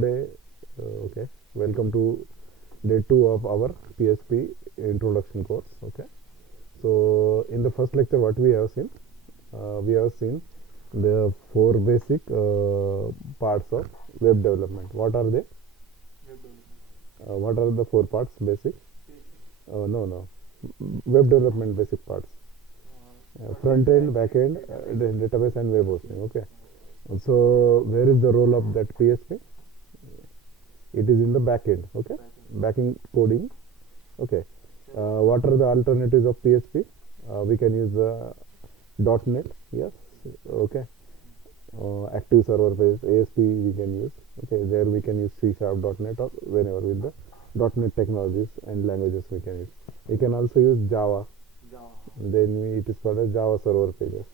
Today, okay, welcome to day 2 of our PHP introduction course. Okay, so in the first lecture, what we have seen the four basic parts of web development. What are they? What are the four parts basic? No, web development basic parts: front end, back end, database, and web hosting. Okay, so where is the role of that PHP? It is in the back end. Okay, backend coding. Okay, what are the alternatives of PHP? We can use .NET. Yes. Okay, active server based ASP we can use. Okay, there we can use C# .NET or whenever with the .NET technologies and languages we can use. We can also use Java. Then it is called as Java server pages.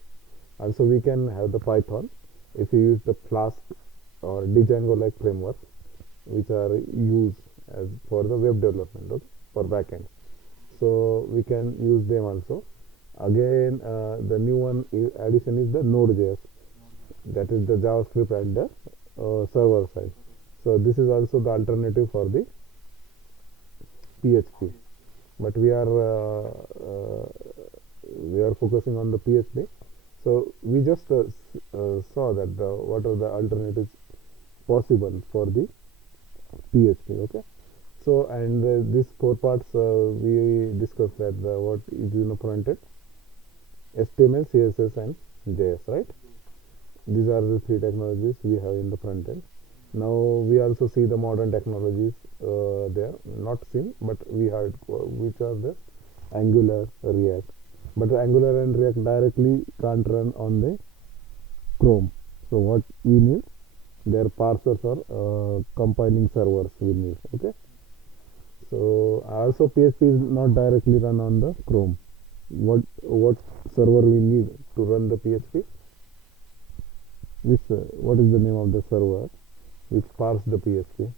Also we can have the Python if you use the Flask or Django like framework, which are used as for the web development, okay, for backend. So we can use them also. Again, the new one addition is the Node.js, that is the JavaScript and the server side. So this is also the alternative for the PHP, but we are focusing on the PHP. So we just saw that what are the alternatives possible for the PHP. Okay, so and these four parts we discussed that what is in the front end: HTML, CSS, and JS. Right? These are the three technologies we have in the front end. Now we also see the modern technologies there, not seen, but we had which are the Angular, React. But Angular and React directly can't run on the Chrome. So what we need, their parsers or compiling servers we need. Okay. So also PHP is not directly run on the Chrome. What server we need to run the PHP? This what is the name of the server which parse the PHP?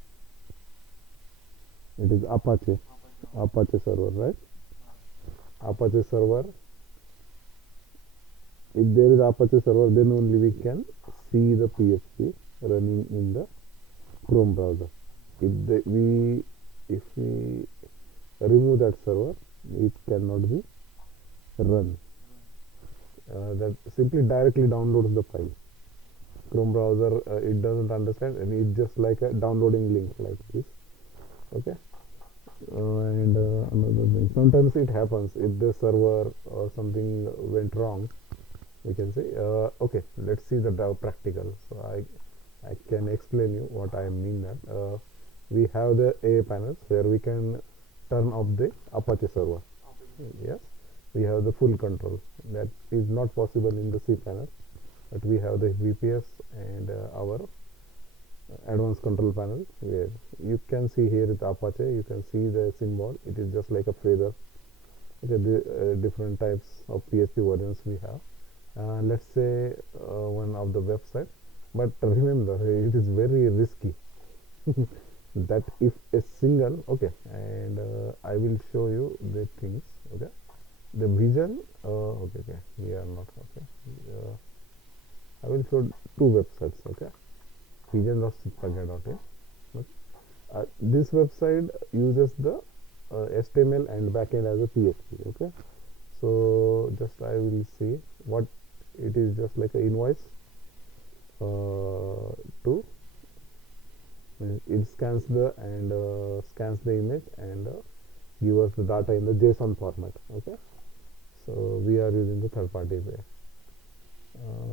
It is Apache server, right? Apache server. If there is Apache server, then only we can see the PHP running in the Chrome browser. If we remove that server, it cannot be run. That simply directly downloads the file. Chrome browser it doesn't understand, and it's just like a downloading link like this. Okay. And another thing, sometimes it happens if the server or something went wrong, we can say okay, let's see the practical. So I can explain you what I mean that we have the A panels where we can turn off the Apache server. Yes, we have the full control. That is not possible in the C panel, but we have the VPS and our advanced control panel where you can see here with Apache, you can see the symbol. It is just like a feather. Okay, the different types of PHP versions we have. Let's say one of the website, but remember it is very risky that if a single, okay, and I will show you the things. Okay, the vision, okay, we are not okay. I will show two websites. Okay, vision.sitpagya.in. This website uses the HTML and backend as a PHP. Okay, so just I will see what it is, just like an invoice to it scans the image and give us the data in the JSON format. Okay, so we are using the third party way.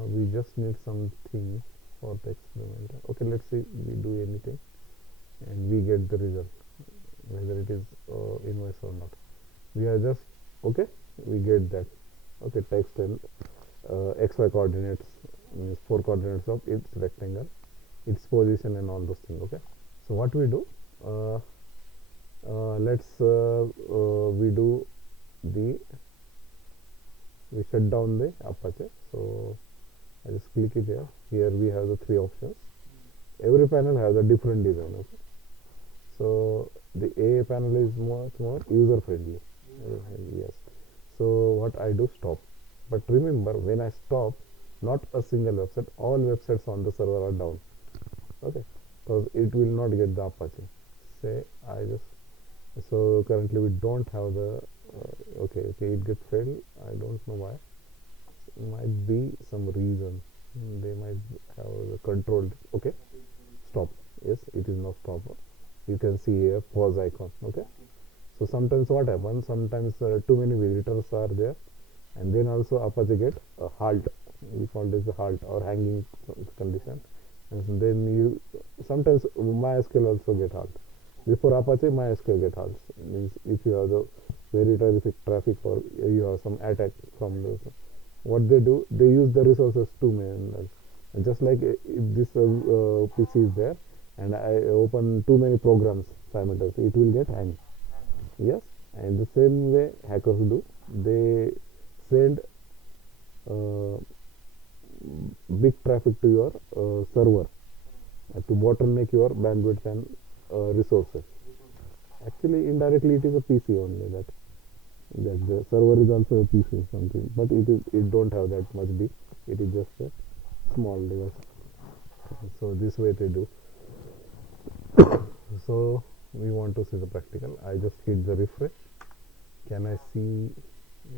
We just need something for the experiment. Okay, let's see we do anything and we get the result, whether it is invoice or not. We are just okay, we get that. Okay, text and XY coordinates means 4 coordinates of its rectangle, its position and all those things. Okay, so what we do, let's we shut down the Apache. So I just click it here. Here we have the 3 options. Every panel has a different design. Okay, so the A panel is much more user friendly. Yes. So what I do, stop. But remember, when I stop, not a single website, all websites on the server are down. Okay, because it will not get the Apache. Say I just, so currently we don't have the okay, it gets failed. I don't know why. Might be some reason. They might have the controlled. Okay, stop. Yes, it is now stop. You can see here pause icon. Okay, so sometimes what happens, sometimes too many visitors are there, and then also Apache get a halt. We call this a halt or hanging condition, and then you sometimes MySQL also get halt. Before Apache, MySQL get halt. Means if you have the very terrific traffic or you have some attack from this, what they do, they use the resources to man. Just like if this PC is there and I open too many programs simultaneously, it will get hang. Yes, and the same way hackers do, they send uh, big traffic to your server to bottleneck your bandwidth and resources. Actually, indirectly, it is a PC only that the server is also a PC something, but it don't have that much big. It is just a small device. So this way they do. So we want to see the practical. I just hit the refresh. Can I see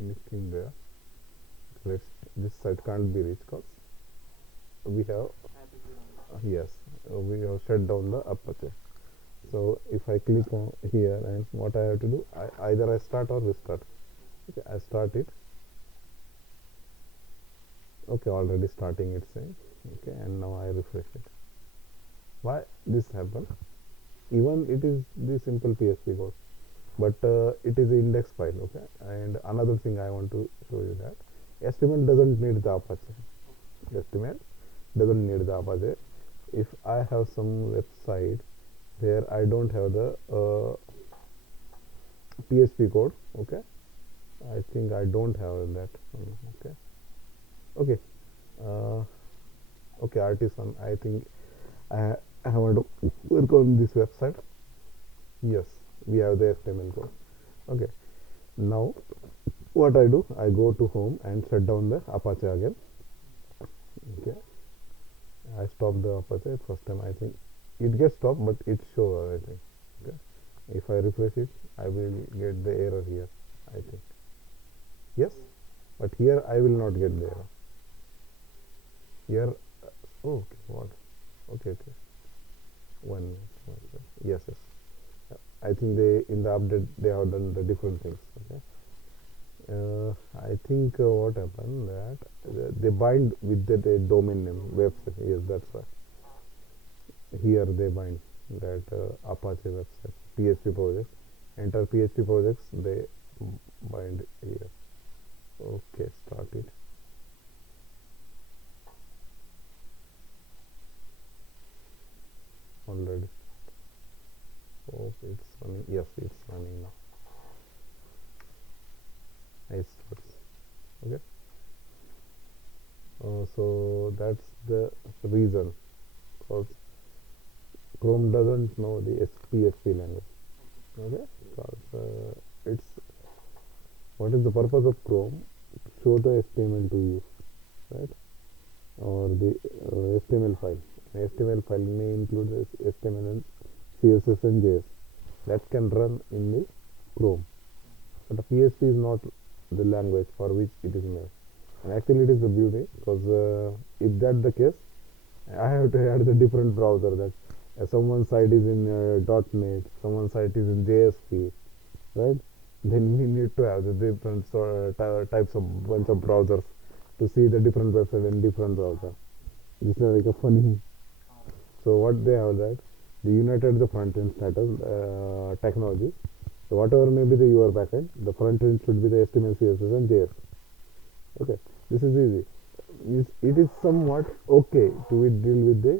anything there? Let's. This site can't be reached because we have yes, we have shut down the Apache. So if I click on here, and what I have to do, either I start or restart. Okay, I start it. Okay, already starting it saying. Okay, and now I refresh it. Why this happen? Even it is the simple PHP code, but it is an index file. Okay, and another thing I want to show you that HTML doesn't need the Apache. HTML doesn't need the Apache. If I have some website where I don't have the PHP code, okay, I think I don't have that. Okay, okay, okay, artisan. I think I want to work on this website. Yes, we have the HTML code. Okay, now what I do, I go to home and shut down the Apache again. Okay, I stop the Apache first time. I think it gets stopped, but it shows. I think. Okay, if I refresh it, I will get the error here. I think. Yes, but here I will not get the error. Here, oh, okay, what? Okay, okay. 1 minute. Yes, yes. I think they in the update they have done the different things. Okay. I think what happened that they bind with the domain name website. Yes, that's why. Here they bind that Apache website PHP projects. Enter PHP projects. They bind here. Okay, start it. Already. Oh, it's running. Yes, it's running now. Nice. Okay. So that's the reason, because Chrome doesn't know the PHP language. Okay, because it's what is the purpose of Chrome? Show the HTML to you, right? Or the HTML file. HTML file may include HTML and CSS and JS that can run in the Chrome, but the PHP is not the language for which it is made. And actually it is the beauty, because if that's the case, I have to add the different browser that someone's site is in .NET, someone's site is in JSP, right? Then we need to have the different types of bunch of browsers to see the different website in different browser. This is like a funny. So what they have that they united the front end status technology. So whatever may be the your backend, the front end should be the HTML, CSS, and JS. Okay, this is easy. It is somewhat okay to deal with the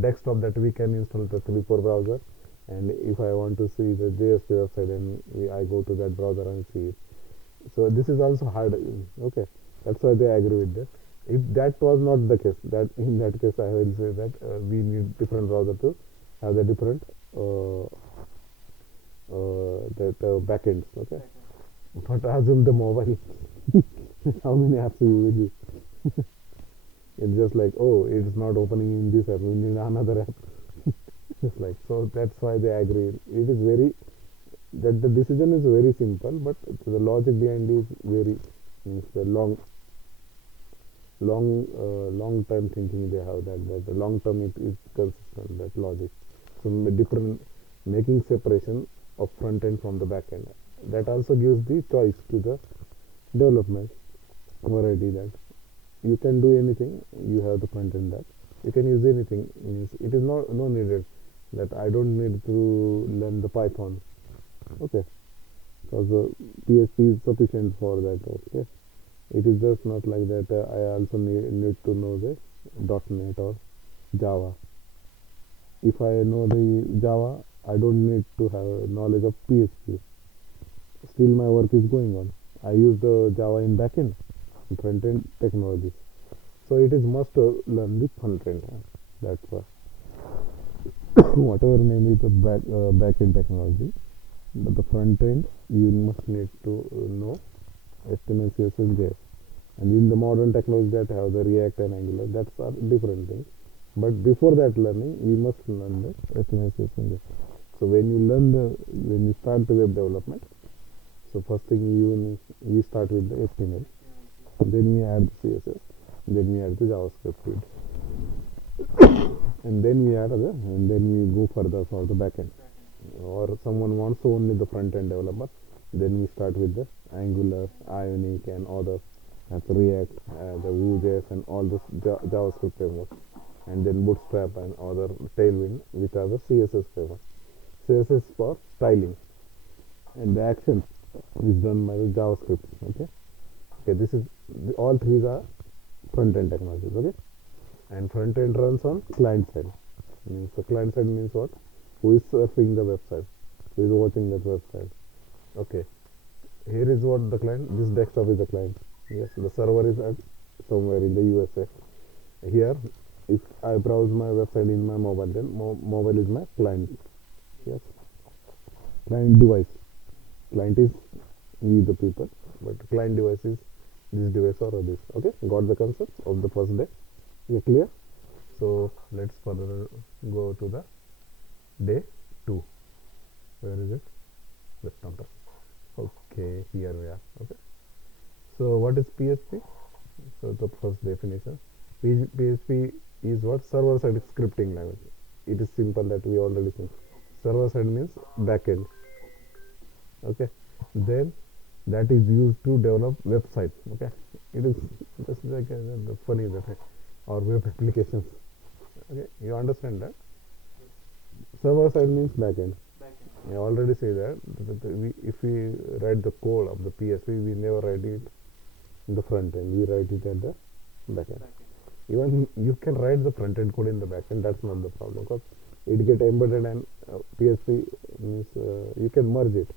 desktop that we can install the 3-4 browser, and if I want to see the JSP website, then I go to that browser and see it. So this is also hard. Okay, that's why they agree with that. If that was not the case, that in that case I will say that we need different browser to have the different backends. Okay, but assume the mobile. How many apps you will use? It's just like, oh, it's not opening in this app, we need another app. It's like, so that's why they agree. It is very, that the decision is very simple, but the logic behind is very, means the long term thinking they have, that the long term it is consistent, that logic. So different, making separation of front end from the back end. That also gives the choice to the development variety, that you can do anything. You have the front end, that you can use anything. Means it is no needed that I don't need to learn the Python. Okay, because the PHP is sufficient for that. Okay, it is just not like that. I also need to know the .NET or Java. If I know the Java, I don't need to have knowledge of PHP. Still my work is going on. I use the Java in backend, front end technologies. So it is must learn the front end. That's why whatever name is the back end technology, but the front end you must need to know HTML, CSS, and JS. And in the modern technology that have the React and Angular, that's are different things. But before that learning, we must learn the HTML, CSS, and JS. So when you start the web development, so first thing we start with the HTML, then we add the CSS, then we add the JavaScript to it, and then we go further for the backend. Or someone wants only the front end developer, then we start with the Angular, Ionic, and others, that's React, the Vue.js, and all this JavaScript frameworks, and then Bootstrap and other Tailwind, which are the CSS frameworks. CSS for styling, and the action is done by the JavaScript. Okay, this is all three are front end technologies. Okay, and front end runs on client side. Means the client side means what? Who is surfing the website, who is watching that website. Okay, here is what the client. This desktop is the client. Yes, the server is at somewhere in the USA. Here, if I browse my website in my mobile, then mobile is my client. Yes, client device. Client is we the people, but client device is this device or this. Okay, got the concept of the first day? Okay, clear? So let's further go to the day 2. Where is it? Let's number. Okay, here we are. Okay, so what is PHP? So the first definition, PHP is what? Server side scripting language. It is simple, that we already seen. Server side means backend. Okay, then that is used to develop website. Okay, it is just like funny that, or web applications. Okay, you understand that? Server side means backend. I already say that if we write the code of the PHP, we never write it in the front end. We write it at the backend. Even you can write the front end code in the backend. That's not the problem, because it get embedded, and PHP means you can merge it.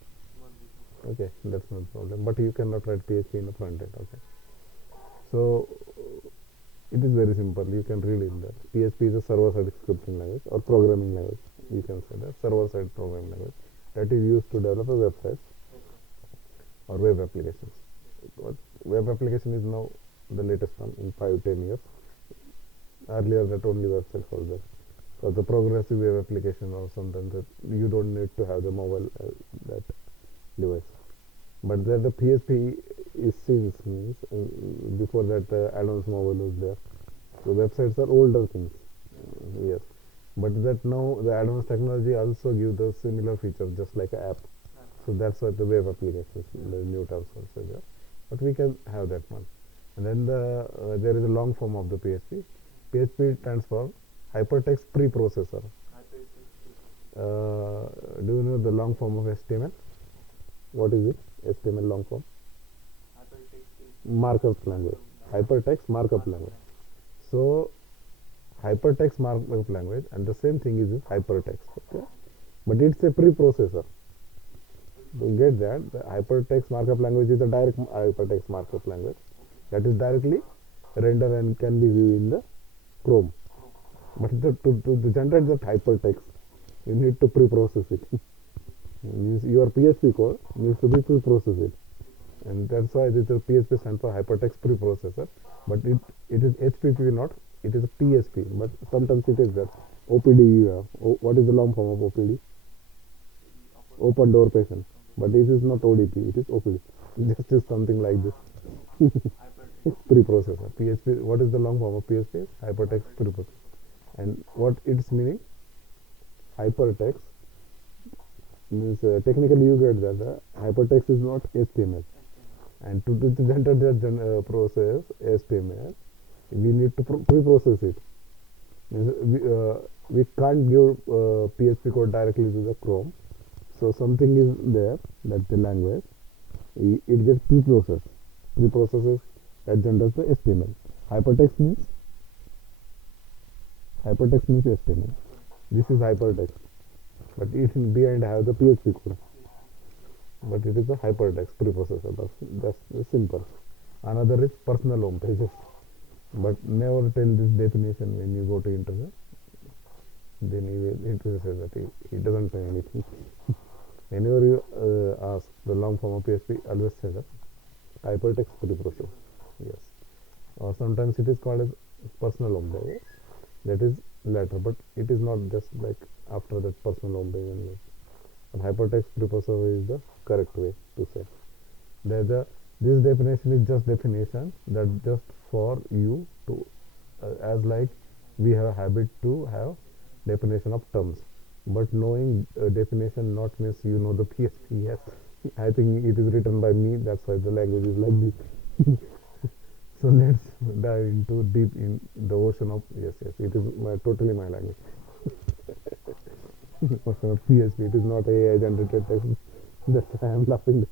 Okay, that's not the problem. But you cannot write PHP in the front end. Okay, so it is very simple. You can read in that. PHP is a server-side scripting language or programming language. You can say that server-side programming language that is used to develop a website or web applications. But web application is now the latest one in 5-10 years. Earlier, that only website was there. So the progressive web application or something that you don't need to have the mobile that device. But that the PHP is since means before that advanced mobile was there. So websites are older things. Yes, but that now the advanced technology also give the similar features, just like an app. So that's why the web applications, the new terms also there. But we can have that one. And then there is a long form of the PHP. PHP stands for hypertext preprocessor. Do you know the long form of HTML? What is it? HTML long form? Markup language. Hypertext markup language. So hypertext markup language, and the same thing is hypertext. Okay, but it's a preprocessor. To get that, the hypertext markup language is a direct hypertext markup language that is directly rendered and can be viewed in the Chrome. But to generate that hypertext, you need to pre-process it. Means your PHP code needs to be pre-processed, and that's why this PHP stands for hypertext preprocessor. but it is HPP, not it is a PSP, but sometimes it is that OPD you have. What is the long form of OPD? Open door patient, but this is not ODP, it is OPD. Just is something like this. Preprocessor. PHP, what is the long form of PHP? Hypertext preprocessor. And what its meaning? Hypertext means technically you get that the hypertext is not HTML, and to enter that process HTML, we need to pre-process it. Means we can't give PHP code directly to the Chrome, so something is there, that the language it gets pre-processed. Pre-processes that generates the HTML. Hypertext means HTML. This is hypertext, but it in behind have the PHP code. But it is a hypertext preprocessor. That's simple. Another is personal home pages, but never tell this definition when you go to interview. Then it will say that he doesn't say anything. Whenever you ask the long form of PHP, always say that hypertext preprocessor. Yes, or sometimes it is called as personal home page. That is later, but it is not just like after that personal home page. And like, hypertext preprocessor is the correct way to say. This definition is just definition that just for you to as like we have a habit to have definition of terms, but knowing definition not means you know the PHP. Yes, I think it is written by me, that's why the language is like this. So let's dive into deep in the ocean of yes, it is totally my language. Ocean of PHP. It is not AI generated text. That's why I am laughing.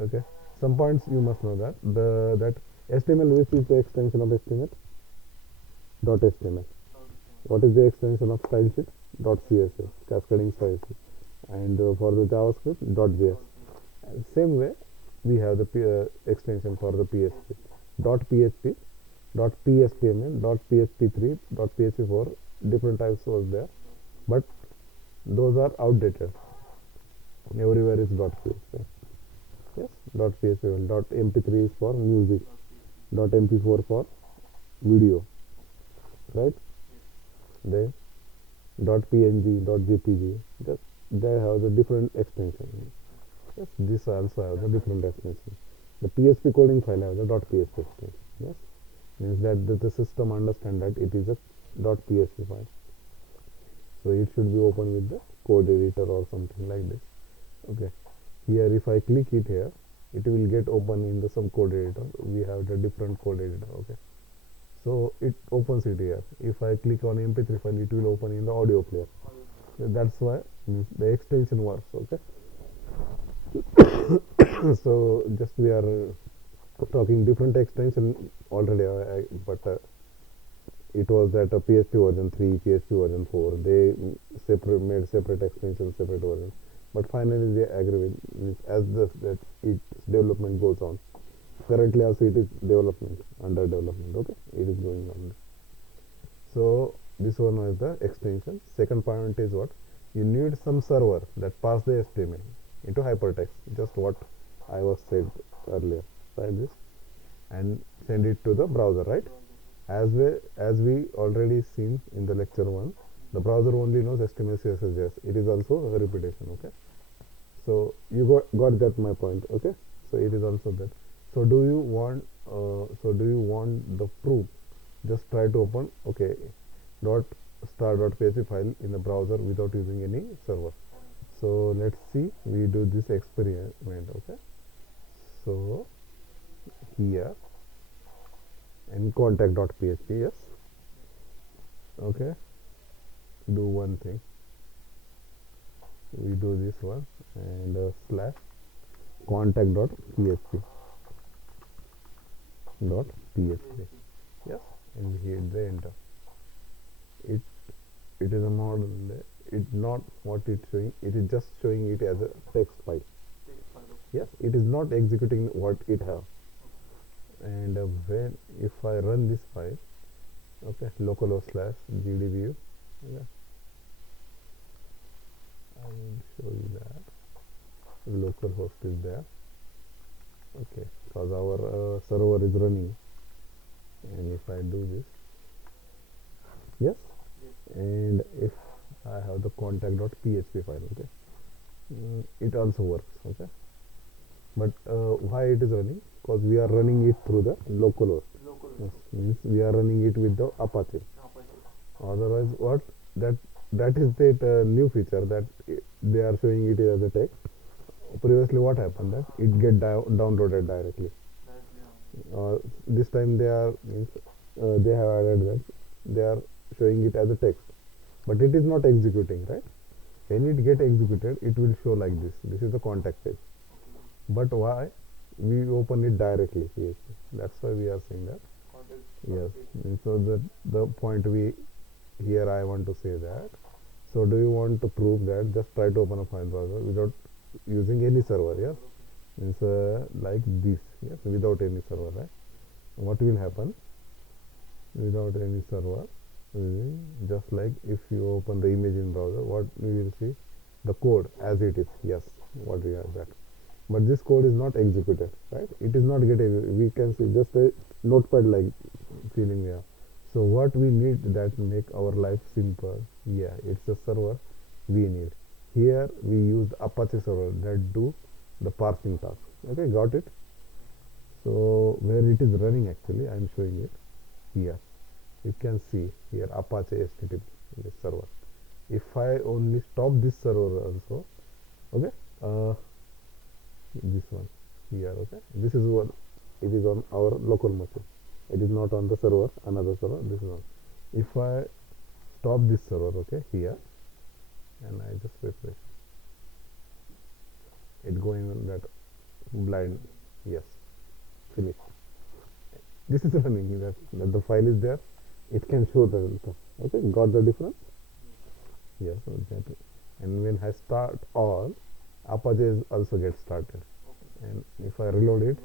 Okay. Some points you must know that HTML, which is the extension of HTML? Dot HTML. What is the extension of style sheet? Dot CSS, cascading style sheet. And for the JavaScript, dot JS. And same way, we have the extension for the PHP. Dot PHP, dot PHTML, dot PHP3, dot PHP4. Different types was there, but those are outdated. Everywhere is dot PHP. Yes, dot PHP. Dot MP3 is for music. Dot MP4 for video. Right? Then dot PNG, dot JPG. Just they have the different extension. Yes, this also have the different extension. The PHP coding file has a .php extension. Yes, means that the system understand that it is a .php file. So it should be open with the code editor or something like this. Okay. Here, if I click it here, it will get open in the some code editor. We have the different code editor. Okay. So it opens it here. If I click on MP3 file, it will open in the audio player. So that's why the extension works. Okay. So just we are talking different extension already, but it was that PHP version 3, PHP version 4. They made separate extensions, separate versions. But finally they agree with as that its development goes on. Currently also it is under development. Okay, it is going on. So this one is the extension. Second point is what? You need some server that pass the HTML into hypertext, just what I was said earlier, like this, and send it to the browser, right? As we already seen in the lecture 1, the browser only knows HTML, CSS, JS. It is also a repetition. Okay, so you got that my point. Okay, so it is also that. So do you want the proof? Just try to open .star.php file in the browser without using any server. So let's see, we do this experiment. Okay, so here in contact.php, yes. Okay, do one thing, we do this one and slash contact.php, yes, and we hit the enter. It is a model. It's not what it's showing. It is just showing it as a text file. Yes, it is not executing what it have. And when if I run this file, okay, localhost/gdbu, yeah, I will show you that localhost is there. Okay, because our server is running. and if I do this, yes, and if I have the contact.php file, okay, it also works, okay. But why it is running? Because we are running it through the local host. Yes, means we are running it with the Apache. Otherwise, what that that is that new feature that they are showing it as a text. Previously, what happened that it get downloaded directly. This time they are means, they have added that they are showing it as a text, but it is not executing, right? When it get executed, it will show like this. This is the contact page. But why we open it directly? PHP. That's why we are saying that. Yes. And so the point we here I want to say that. So do you want to prove that? Just try to open a file browser without using any server. Yes. Means like this. Yes. Without any server. Right. What will happen? Without any server, just like if you open the image in browser, what we will see? The code as it is. Yes. What we have that. But this code is not executed, right? It is not getting. We can see just a notepad like feeling here. So what we need that make our life simple? Yeah, it's a server we need. Here we use the Apache server that do the parsing task. Okay, got it? So where it is running actually, I am showing it here. You can see here Apache HTTP this server. If I only stop this server also, okay, this one here, okay, this is what it is on our local machine. It is not on the server, another server. This is on. If I stop this server, okay, here, and I just refresh, it going on that blind. Yes, finish. This is running. That the file is there. It can show the result. Okay, got the difference? Yes, exactly. And when I start all, Apache is also gets started. And if I reload it,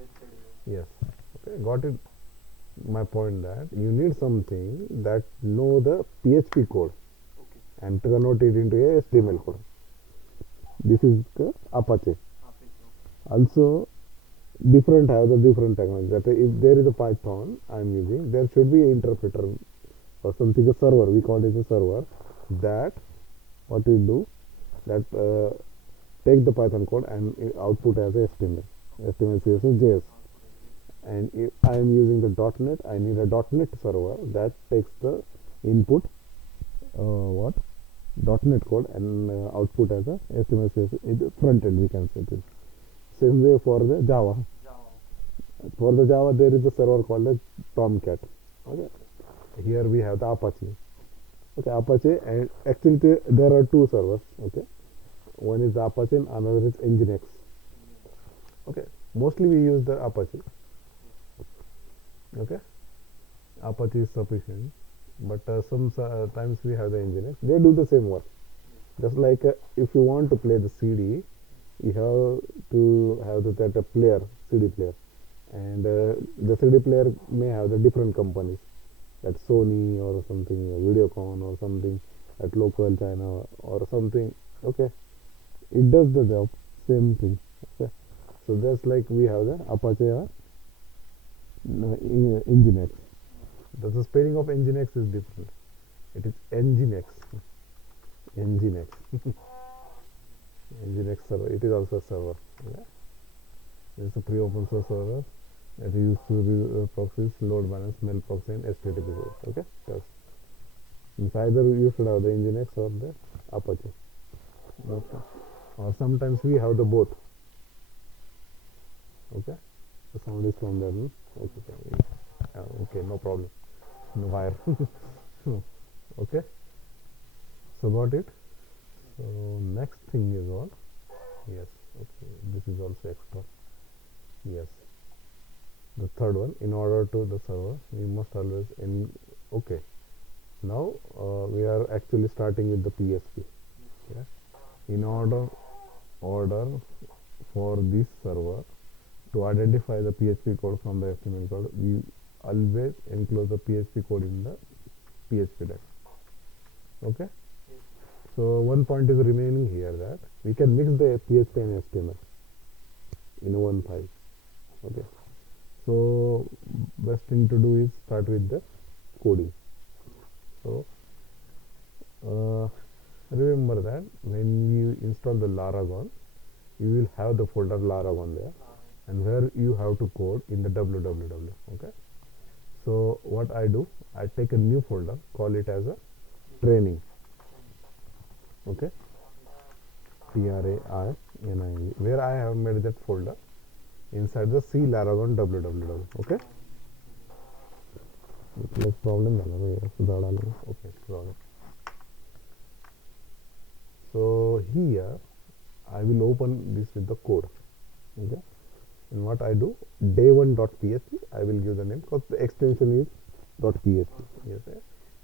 yes, okay, got it. My point that you need something that know the PHP code and convert it into a HTML code. This is the Apache. Also, different have the different technology. That if there is a Python I am using, there should be an interpreter or something, a server. We call it a server. That what we do that take the Python code and output as a HTML, CSS, JS. And if I am using the .NET, I need a .NET server that takes the input what .NET code and output as a HTML, CSS, front end we can say this. Same way for the Java. For the Java, there is a server called a Tomcat. Okay. Here we have the Apache. Okay, Apache, and actually there are two servers. Okay, one is the Apache and another is Nginx. Okay, mostly we use the Apache. Okay, Apache is sufficient, but sometimes we have the Nginx. They do the same work. Just like if you want to play the CD, you have to have that player, CD player, and the CD player may have the different companies, that Sony or something, Videocon or something, at local China or something. Okay, it does the job, same thing. Okay, so that's like we have the Apache or Nginx. The spelling of Nginx is different. It is Nginx. Nginx. Nginx server. It is also a server. Yeah? It's a pre-open source server that is used to do proxies, load balance, mail proxy, and HTTP server. Okay. Yes. It's either you should have the Nginx or the Apache. Okay. Or sometimes we have the both. Okay. The sound is from there. Okay. Okay. No problem. No wire. Okay. So got it. So next thing is what? Yes. Okay. This is also extra. Yes. The third one, in order to the server, we must always okay. Now we are actually starting with the PHP. Yeah. In order for this server to identify the PHP code from the HTML code, we always enclose the PHP code in the PHP tag. Okay. So one point is remaining here, that we can mix the PHP and HTML in one file. Okay. So best thing to do is start with the coding. So remember that when you install the Laragon, you will have the folder Laragon there, and where you have to code in the www. Okay. So what I do, I take a new folder, call it as a training. Okay. TRAINING, where I have made that folder inside the C Laragon www. Okay. Like problem. Okay. Problem. So here I will open this with the code. Okay. And what I do, day1.php, I will give the name because the extension is .php. Yes,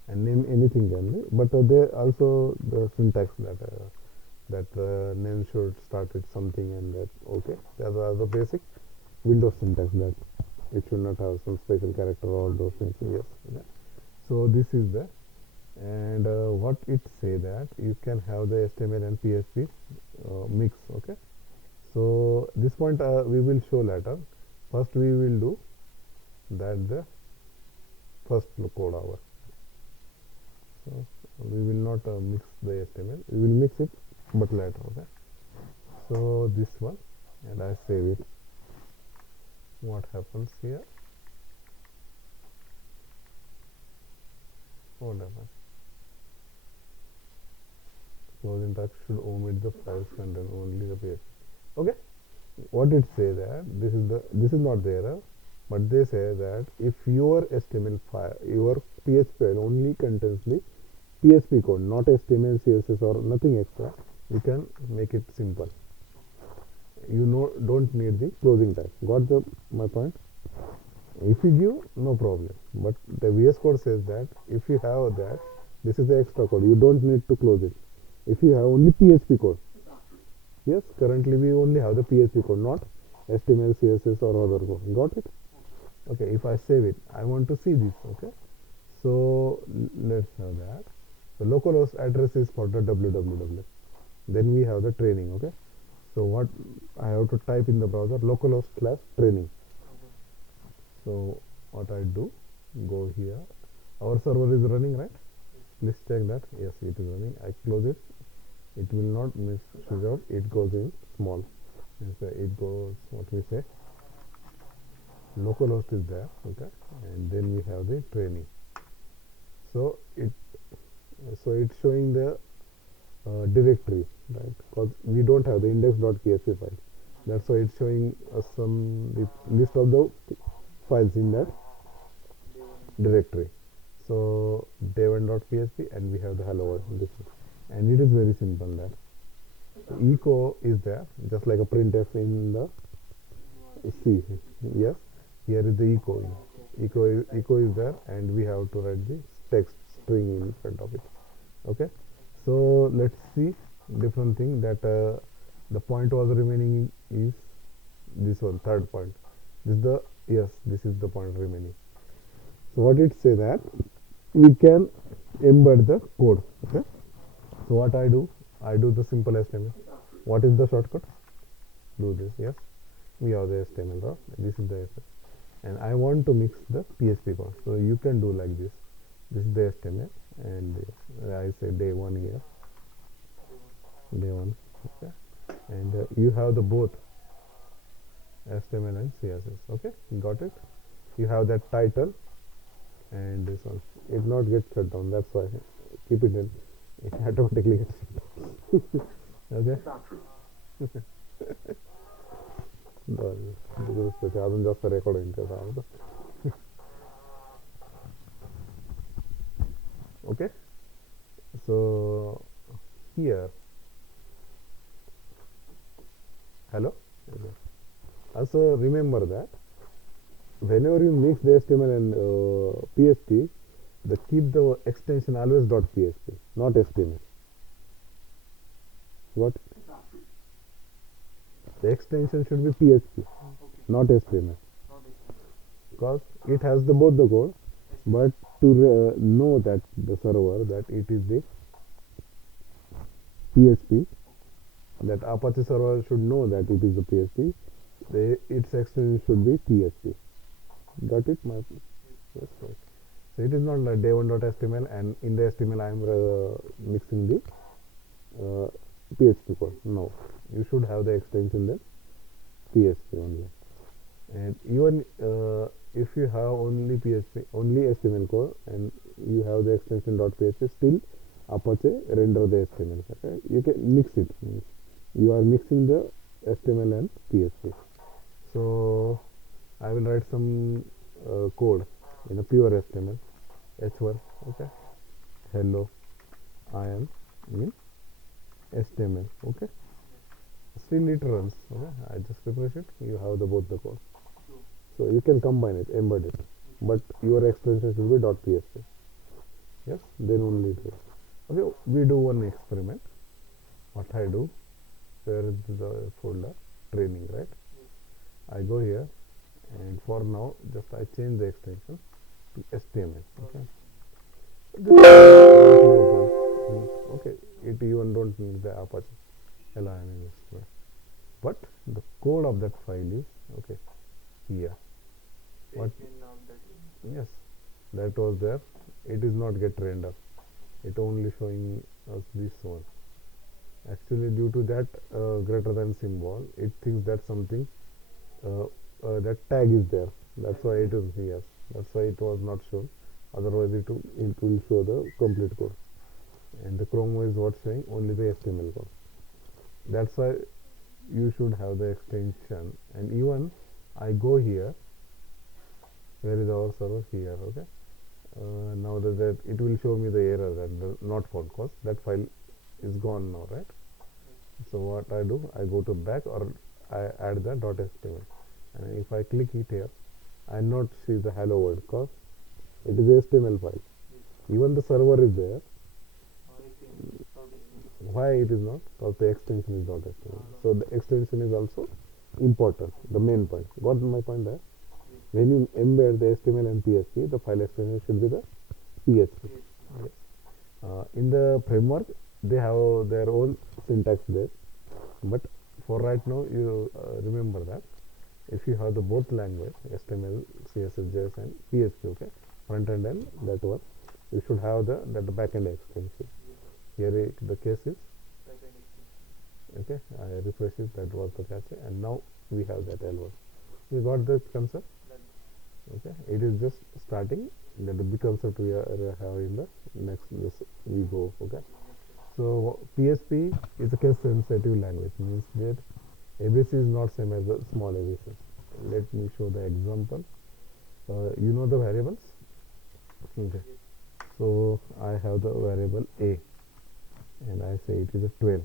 and name anything can be, but there also the syntax that name should start with something and that. Okay, there are the basic Windows syntax that it should not have some special character or all those things. Yes, okay. So this is the, and what it say that you can have the HTML and PHP mix. Okay. So this point we will show later. First we will do that the first code hour. So we will not mix the HTML. We will mix it, but later. Okay. So this one, and I save it. What happens here? What happens? Closing tag should omit the files content only the PHP. Okay. What it say that this is not the error, but they say that if your HTML file, your PHP file only contains the PHP code, not HTML, CSS or nothing extra, you can make it simple. You don't need the closing tag. Got my point? If you give, no problem. But the VS Code says that if you have that, this is the extra code. You don't need to close it. If you have only PHP code. Yes, currently we only have the PHP code, not HTML, CSS or other code. Got it? Okay, if I save it, I want to see this. Okay, so let's have that. The localhost address is for the www. Then we have the training. Okay, so what I have to type in the browser, localhost/training. So what I do, go here. Our server is running, right? Please check that. Yes, it is running. I close it. It will not miss out. It goes in small. It goes, what we say, localhost is there. Okay, and then we have the training. So it's showing the directory, right? Because we don't have the index.php file. That's why it's showing us some list of the files in that directory. So day1.php, and we have the hello world. This one. And it is very simple that echo is there, just like a printf in the C. Yes, here is the echo. Echo is there, and we have to write the text string in front of it. Okay, so let's see different thing that the point was remaining is this one, third point. This is the point remaining. So what it say that we can embed the code. Okay. So what I do the simple HTML. What is the shortcut? Do this. Yes, we have the HTML raw. This is the HTML, and I want to mix the PHP code. So you can do like this. This is the HTML, and I say day one here. Day one. Okay, and you have the both HTML and CSS. Okay, got it. You have that title, and this one. It not get shut down. That's why keep it in. It automatically gets shut down. Okay. ಅದೊಂದು ಜಾಸ್ತಿ record ಇಂತ okay. So here, hello. Also remember that whenever you mix the HTML and PHP, keep the extension always .php, not HTML. What? The extension should be PHP, not HTML, because it has both the code. But to know that the server that it is the PHP, that Apache server should know that it is the PHP. Its extension should be PHP. Got it? My yes, right. So it is not like day1.html and in the HTML I am mixing the PHP code. No, you should have the extension then PHP only. And even if you have only PHP, only HTML code, and you have the extension .php, still Apache render the HTML. Okay, you can mix it. You are mixing the HTML and PHP. So I will write some code in a pure HTML. H1. Okay. Hello, I am in HTML. Okay. Still it runs. Okay. I just refresh it. You have the both the code. So you can combine it, embed it, but your extension should be .php. Yes, then only do it. Okay, we do one experiment. What I do, where is the folder? Training, right? I go here, and for now, just I change the extension to HTML. Okay. Okay, it even don't need the Apache. Hello, I mean this. But the code of that file is okay here. What? Yes, that was there. It is not get rendered. It only showing us this one. Actually, due to that greater than symbol, it thinks that something that tag is there. That's why it is here. That's why it was not shown. Otherwise, it will show the complete code. And the Chrome is what showing only the HTML code. That's why you should have the extension. And even I go here. Where is our server? Here. Okay. Now that it will show me the error that the not found, because that file is gone now, right? So what I do, I go to back or I add the .html, and if I click it here, I not see the hello world because it is a HTML file. Even the server is there. Why it is not? Because the extension is .html. So the extension is also important. The main point. Got my point there? When you embed the HTML and PHP, the file extension should be the PHP. Okay. In the framework, they have their own syntax there, but for right now, you remember that if you have the both language, HTML, CSS, JS, and PHP, okay, front end and that one, you should have the backend extension. Here the case is okay. I refresh it. That was the case, and now we have that L1. You got the concept? Okay, it is just starting. That the big concept we have in the next we go. Okay, so PHP is a case sensitive language, means that ABC is not same as the small ABC. Let me show the example. You know the variables. Okay, so I have the variable A, and I say it is a 12,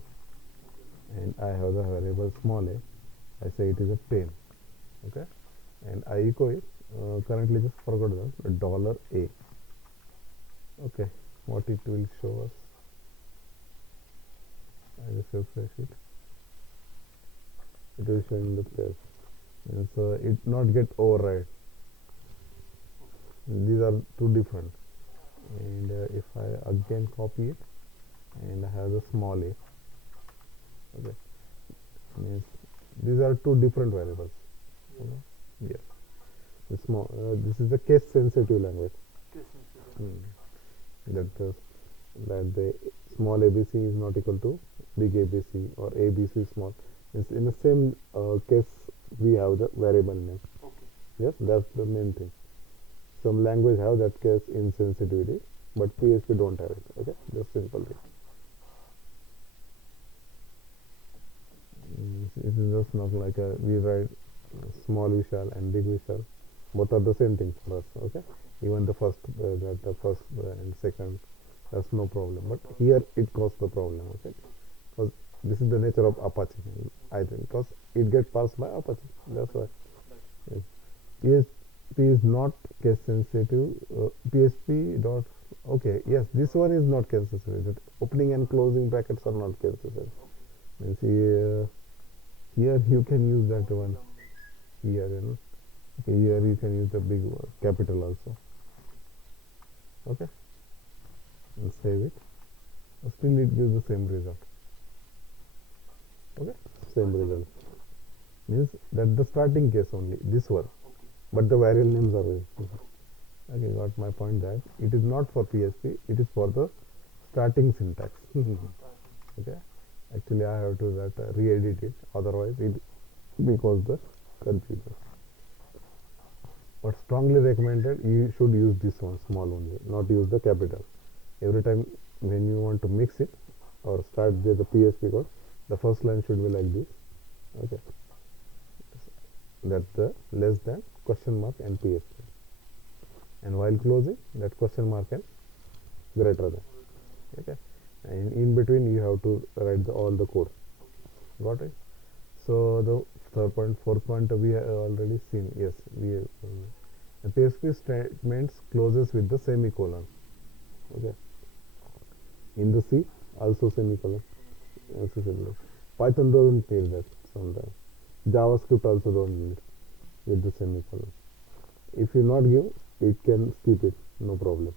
and I have the variable small a. I say it is a 10. Okay, and I echo it. Currently just forgot the $a. Okay, what it will show us. I just refresh it. It will show in the place. And so it not get override. These are two different. And if I again copy it, and I have the small a. Okay, means these are two different variables. Okay. Yes. The small. This is the case sensitive language. That the small ABC is not equal to big ABC or ABC small. It's in the same case we have the variable name. Okay. Yes, that's the main thing. Some language have that case insensitivity, but PHP don't have it. Okay, just simple thing. It is just not like we write small vishal and big vishal. Both are the same thing for us. Okay, even the first and second, that's no problem. But here it causes the problem. Okay, because this is the nature of Apache. I think because it gets passed by Apache. That's why. Yes. PHP is not case sensitive. PHP dot. Okay. Yes, this one is not case sensitive. That opening and closing brackets are not case sensitive. Means here you can use that one. Here, you know. Okay, here you can use the big capital also. Okay, and save it. Still it gives the same result. Okay, same result. Means that the starting case only, this one. but the variable names are okay. Got my point that it is not for PHP, it is for the starting syntax. Okay, actually I have to that re-edit it, otherwise it because the confusion. But strongly recommended, you should use this one small only, not use the capital. Every time when you want to mix it or start the PHP code, the first line should be like this. Okay, that's the less than question mark and PHP, and while closing that question mark and greater than. Okay, and in between you have to write all the code. Got it? So the third point, fourth point we have already seen. Yes, the PHP statements closes with the semicolon. Okay, in the C also semicolon. Also semicolon. Python doesn't need that sometimes. JavaScript also don't need with the semicolon. If you not give, it can skip it, no problem.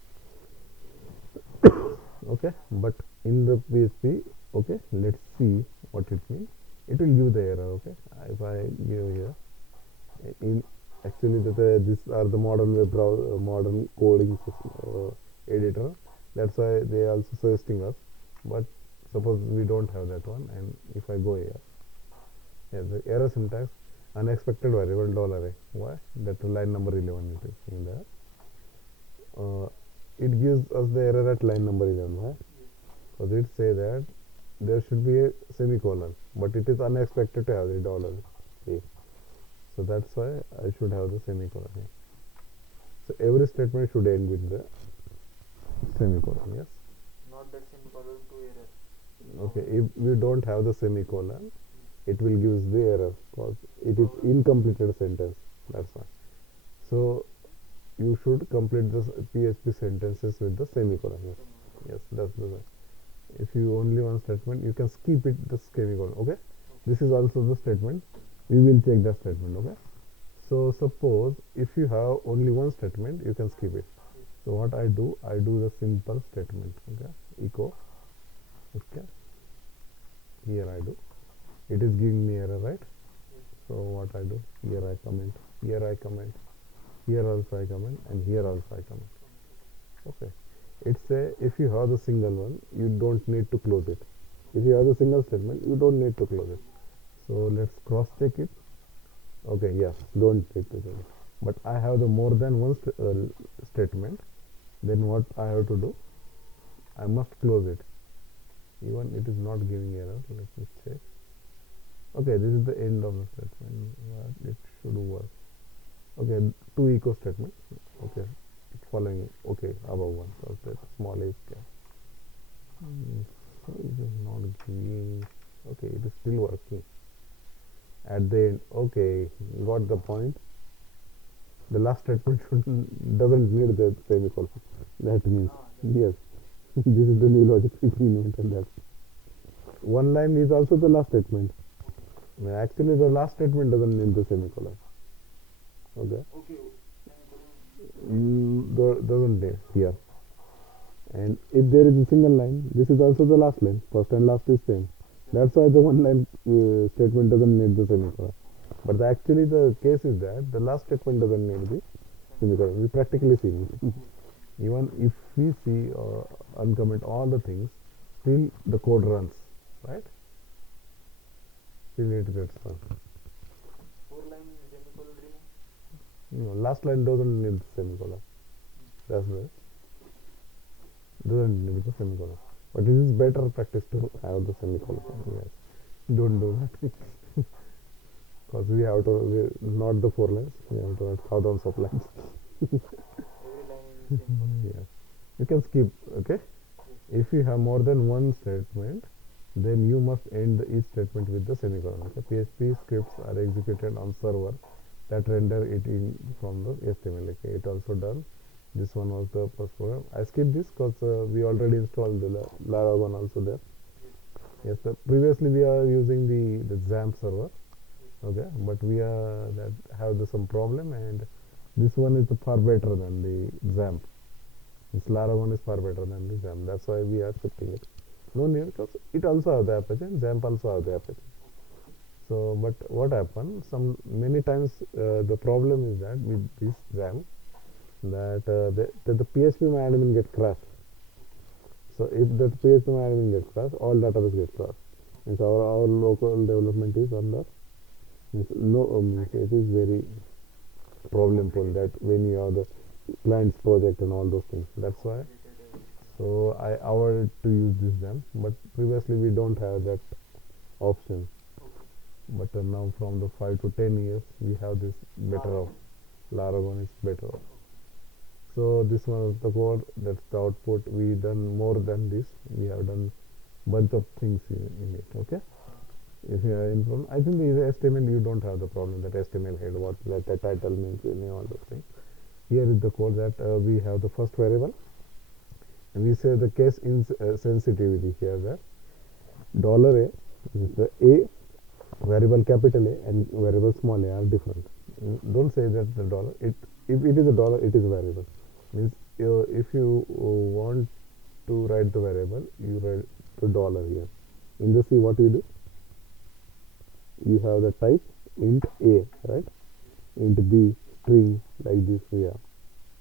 Okay, but in the PHP, okay, let's see what it means. It will give the error. Okay, if I give here, in actually these are the modern web browser, modern coding editor. That's why they are also suggesting us. But suppose we don't have that one, and if I go here, yeah, the error syntax unexpected variable $a. Why? That line number 11 it is in there. It gives us the error at line number 11. Why? Because it say that there should be a semicolon, but it is unexpected to have the $a. So that's why I should have the semicolon here. So every statement should end with the semicolon. Yes. Not that semicolon to error. Okay. If we don't have the semicolon, it will give the error because it is incompleted sentence. That's why. So you should complete the PHP sentences with the semicolon. Yes. Yes. That's the way. If you only one statement, you can skip it the semicolon. Okay. This is also the statement. We will check the statement. Okay. So suppose if you have only one statement, you can skip it. So what I do the simple statement. Okay. Echo. Okay. Here I do. It is giving me error, right? So what I do? Here I comment. Here I comment. Here also I comment, and here also I comment. Okay. It's a if you have the single one, you don't need to close it. If you have the single statement, you don't need to close it. So let's cross check it. Okay, yes, don't need to close it. But I have the more than one statement. Then what I have to do? I must close it. Even it is not giving error. Let me check. Okay, this is the end of the statement. It should work. Okay, two echo statement. Okay, following. Okay, above one. So that small if cap. So it is not giving. Okay, it is still working. At the end, okay, got the point. The last statement doesn't need the semicolon. That means yes, this is the new logic we invented. That one line is also the last statement. Actually, the last statement doesn't need the semicolon. Okay. Doesn't need here. And if there is a single line, this is also the last line. First and last is same. That's why the one line statement doesn't need the semicolon. But actually the case is that the last statement doesn't need the semicolon. We practically see it. Even if we see uncomment all the things, still the code runs, right? Still it gets run. 4-line semicolon No, remove? last line doesn't need the semicolon. That's right. Doesn't need the semicolon. But it is better practice to have the semicolon. Yes. Don't do that. Because we have to, not the 4 lines, we have to write thousands of lines. Every line in semicolon. Yes. You can skip, okay? If you have more than one statement, then you must end each statement with the semicolon. Okay? PHP scripts are executed on server that render it in from the HTML. Okay? It also done. This one was the first program. I skipped this because we already installed the Laravel also there. Yes, sir. Previously we are using the XAMPP server. Okay, but we are that have some problem, and this one is far better than the XAMPP. This Laravel one is far better than the XAMPP. That's why we are shifting it. No need, because it also have the Apache, and XAMPP also have the Apache. So, but what happened? Many times the problem is that with this XAMPP that the PHP admin get crashed. So if the PHP admin gets crashed, all database get crashed. Means our local development is under it is very problemful that when you have the client's project and all those things. That's why. So I avoided to use this XAMPP, but previously we don't have that option. But now from the 5 to 10 years we have this better off. Laragon is better off. So this one is the code, that's the output. We done more than this. We have done bunch of things in it. Okay. If you are in from, I think the HTML you don't have the problem that HTML head what that the title means all those things. Here is the code that we have the first variable, and we say the case sensitivity here that $a is the a variable capital A and variable small a are different. Don't say that the dollar. If it is a dollar, it is a variable. Means if you want to write the variable, you write the dollar here. In the C, what we do? You have the type int A, right? Int B, string, like this we have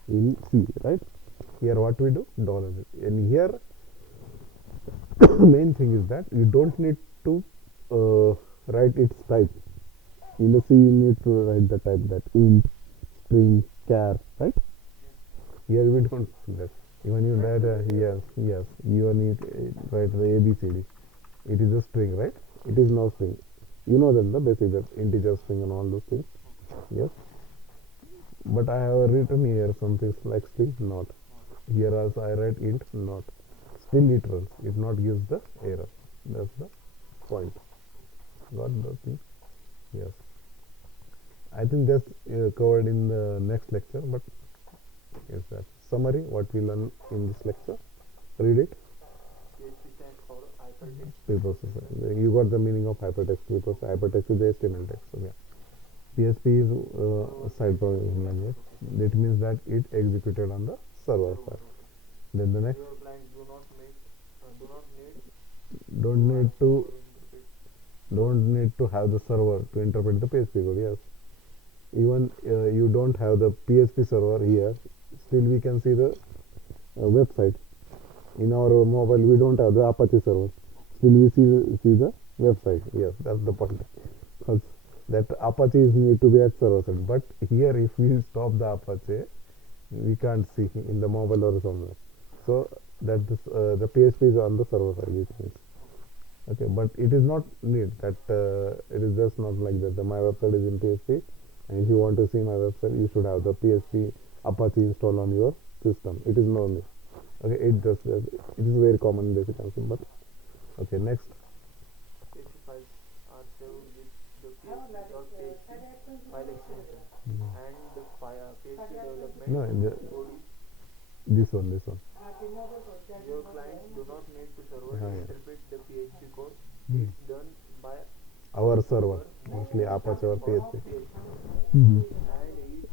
in C, right? Here what we do? Dollar. And here main thing is that you don't need to write its type. In the C you need to write the type that int, string, char, right? Here we don't do that. Even you write yes, you need write the ABCD. It is a string, right? It is no string. You know that the basic that integer string and all those things. Yes. But I have written here something like string not. Here also I write int not. Still it runs. It not gives the error. That's the point. Got the thing? Yes. I think that's covered in the next lecture, but yes, that summary what we learn in this lecture. Read it. PHP stands for hypertext Preprocessor. You got the meaning of hypertext because hypertext is the HTML text. So yeah, PHP is a side processing language. That means that it executed on the server side. Then the next. Your clients Don't need to have the server to interpret the PHP code. Yes. Even you don't have the PHP server here, still we can see the website. In our mobile we don't have the Apache server, still we see the website. Yes, that's the point, because that Apache is need to be at server side. But here if we stop the Apache, we can't see in the mobile or somewhere. So that the PHP is on the server side, which means. Okay, but it is not need that it is just not like that. My website is in PHP, and if you want to see my website, you should have the PHP Apache installed on your system. It is no need. Okay, it is very common basic concept. But okay, next. PHP files are saved with the PHP.php file extension and the PHP development No, code. this one. Your clients do not need to server to interpret the PHP code. It's done by Our server, mostly Apache or PHP. And it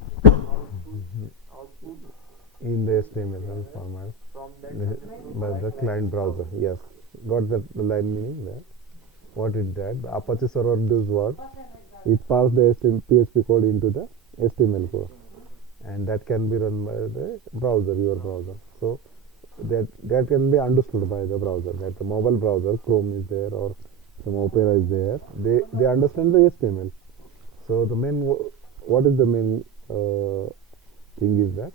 output In the HTML format from that by the client browser. Yes, got that the line meaning there. What it did, the Apache server does what? It passed the PHP code into the HTML code, and that can be run by the browser, your browser. So that can be understood by the browser. That the mobile browser, Chrome is there or some Opera is there. They understand the HTML. So the main what is the main thing is that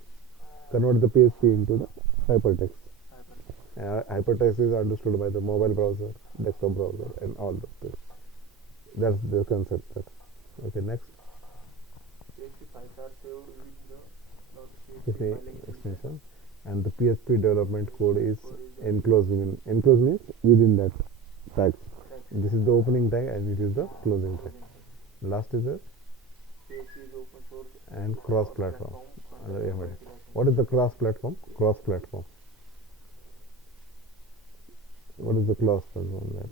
convert the PHP into the hypertext. Hypertext is understood by the mobile browser, desktop browser, and all those things. That's the concept. Okay, next. PHP files are saved with the PHP PHP file extension, and the PHP development code is enclosed means within that tag. This is the opening tag and it is the closing tag. Last is the PHP is open source and cross-platform. What is the cross-platform? Cross-platform. What is the cross-platform? That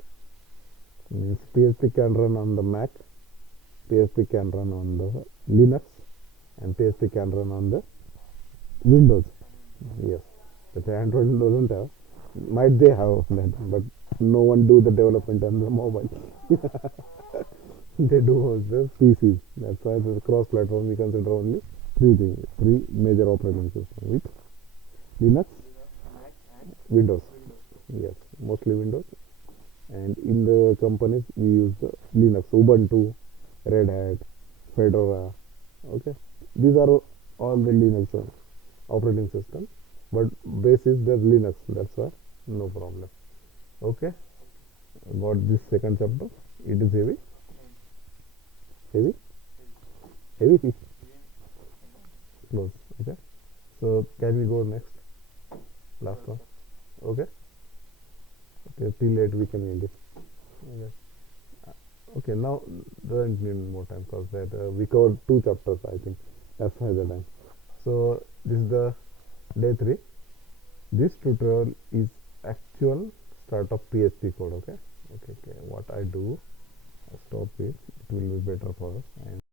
means PHP can run on the Mac, PHP can run on the Linux, and PHP can run on the Windows. Yes, but Android doesn't have. Might they have that, but no one do the development on the mobile. they do the PCs. That's why the cross-platform we consider only three major operating systems, which Linux, Linux, Mac, and Windows. Windows. Yes, mostly Windows. And in the companies we use the Linux, Ubuntu, Red Hat, Fedora. Okay, these are all the Linux operating system, but base is the Linux. That's why no problem. Okay, got this second chapter. It is heavy, And heavy, heavy. heavy. Even Close. Okay, so can we go next? Last sure, one. sure. Okay. Okay, till late we can end it. Okay. Okay, now don't need more time because that we covered two chapters. I think that's why the time. So this is the day 3. This tutorial is actual start of PHP code. Okay. Okay. What I do, I stop it. It will be better for us. And